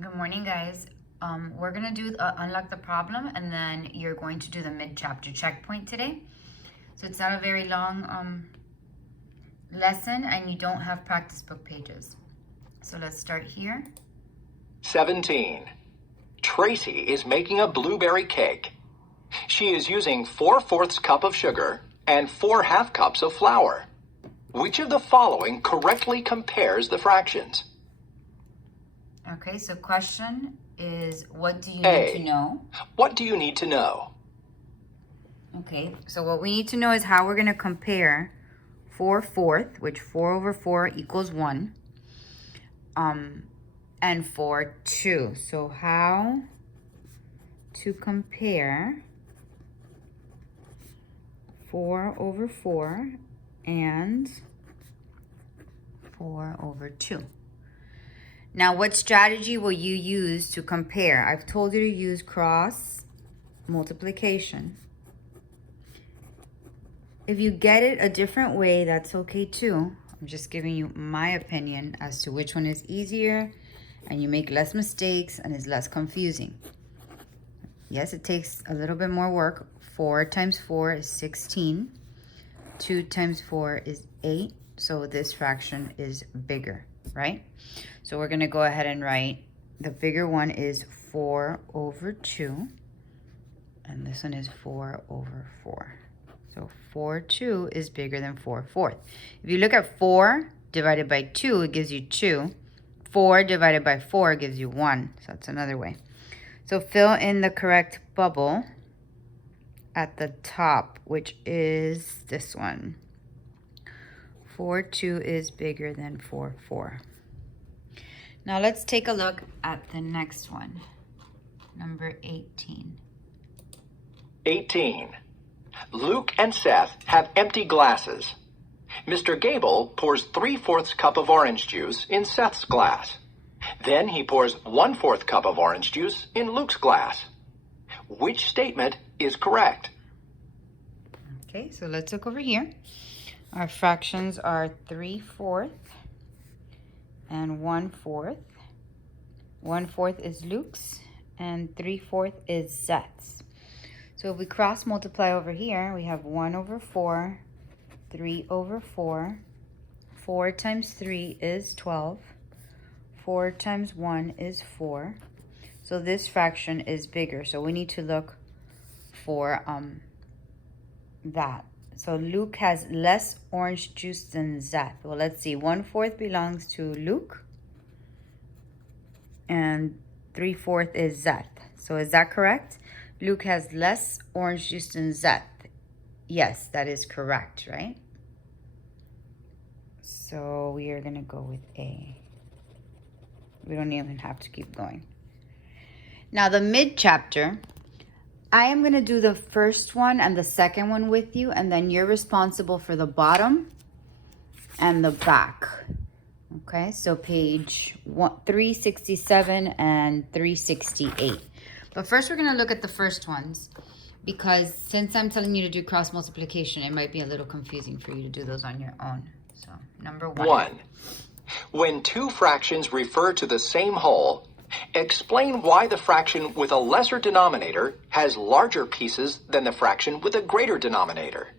Good morning, guys. We're gonna do unlock the problem, and then you're going to do the mid-chapter checkpoint today. So it's not a very long lesson, and you don't have practice book pages. So let's start here. 17. Tracy is making a blueberry cake. She is using 4/4 cup of sugar and 4 1/2 cups of flour. Which of the following correctly compares the fractions? Okay, so question is, what do you need A. to know? What do you need to know? Okay, so what we need to know is how we're gonna compare 4/4, which 4/4 equals 1, and 4/2. So how to compare 4/4 and 4/2. Now, what strategy will you use to compare? I've told you to use cross multiplication. If you get it a different way, that's okay too. I'm just giving you my opinion as to which one is easier and you make less mistakes and is less confusing. Yes, it takes a little bit more work. 4 times 4 is 16. 2 times 4 is 8. So this fraction is bigger, right? So we're going to go ahead and write the bigger one is 4/2. And this one is 4/4. So 4/2 is bigger than 4/4. If you look at 4 divided by 2, it gives you 2. 4 divided by 4 gives you 1. So that's another way. So fill in the correct bubble at the top, which is this one. 4/2 is bigger than 4/4. Now let's take a look at the next one, number 18. 18. Luke and Seth have empty glasses. Mr. Gable pours 3/4 cup of orange juice in Seth's glass. Then he pours 1/4 cup of orange juice in Luke's glass. Which statement is correct? Okay, so let's look over here. Our fractions are 3/4 and 1/4. 1/4 is Luke's and 3/4 is Seth's. So if we cross multiply over here, we have 1/4, 3/4. 4 times 3 is 12. 4 times 1 is 4. So this fraction is bigger. So we need to look for that. So Luke has less orange juice than Seth. Well, let's see. 1/4 belongs to Luke. And 3/4 is Seth. So is that correct? Luke has less orange juice than Seth. Yes, that is correct, right? So we are going to go with A. We don't even have to keep going. Now the mid-chapter, I am going to do the first one and the second one with you, and then you're responsible for the bottom and the back. Okay, so page 367 and 368. But first we're going to look at the first ones, because since I'm telling you to do cross multiplication, it might be a little confusing for you to do those on your own. So number 1. When two fractions refer to the same whole, explain why the fraction with a lesser denominator has larger pieces than the fraction with a greater denominator.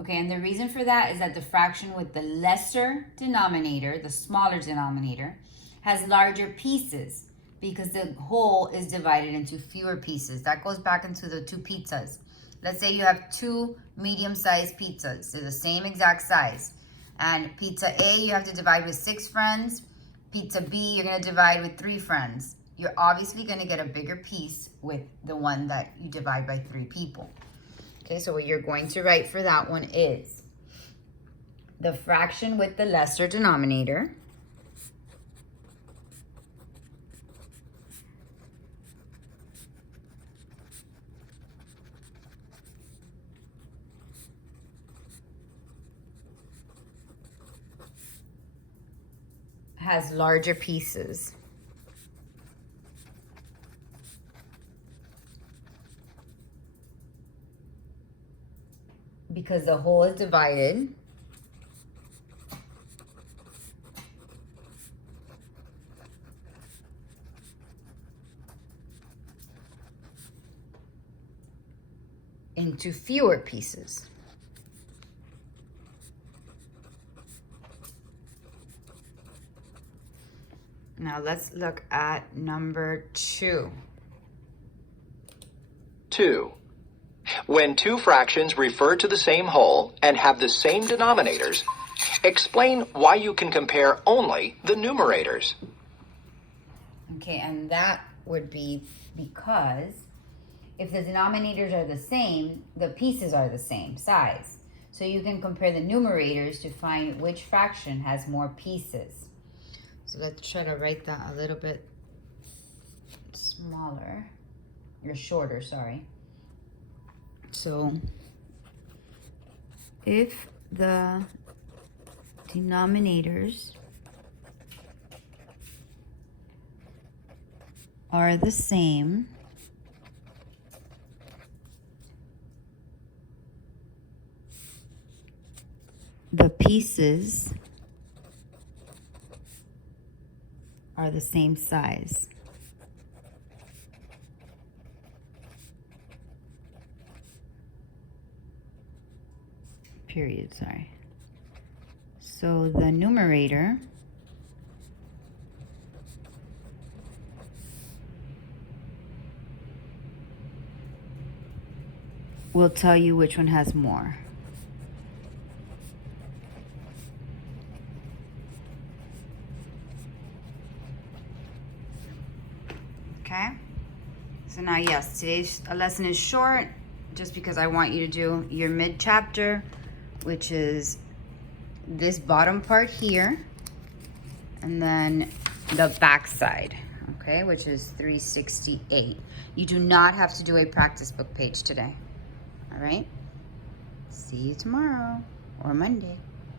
Okay, and the reason for that is that the fraction with the lesser denominator, the smaller denominator, has larger pieces because the whole is divided into fewer pieces. That goes back into the two pizzas. Let's say you have two medium-sized pizzas. They're the same exact size. And pizza A, you have to divide with 6 friends. Pizza B, you're going to divide with 3 friends. You're obviously going to get a bigger piece with the one that you divide by 3 people. Okay, so what you're going to write for that one is the fraction with the lesser denominator has larger pieces. Because the whole is divided into fewer pieces. Now let's look at number 2. 2. When two fractions refer to the same whole and have the same denominators, explain why you can compare only the numerators. Okay, and that would be because if the denominators are the same, the pieces are the same size. So you can compare the numerators to find which fraction has more pieces. So let's try to write that a little bit smaller, or shorter, sorry. So if the denominators are the same, the pieces are the same size. Period, sorry. So the numerator will tell you which one has more. Okay? So now, yes, today's lesson is short just because I want you to do your mid-chapter, which is this bottom part here, and then the back side, okay, which is 368. You do not have to do a practice book page today, all right? See you tomorrow or Monday.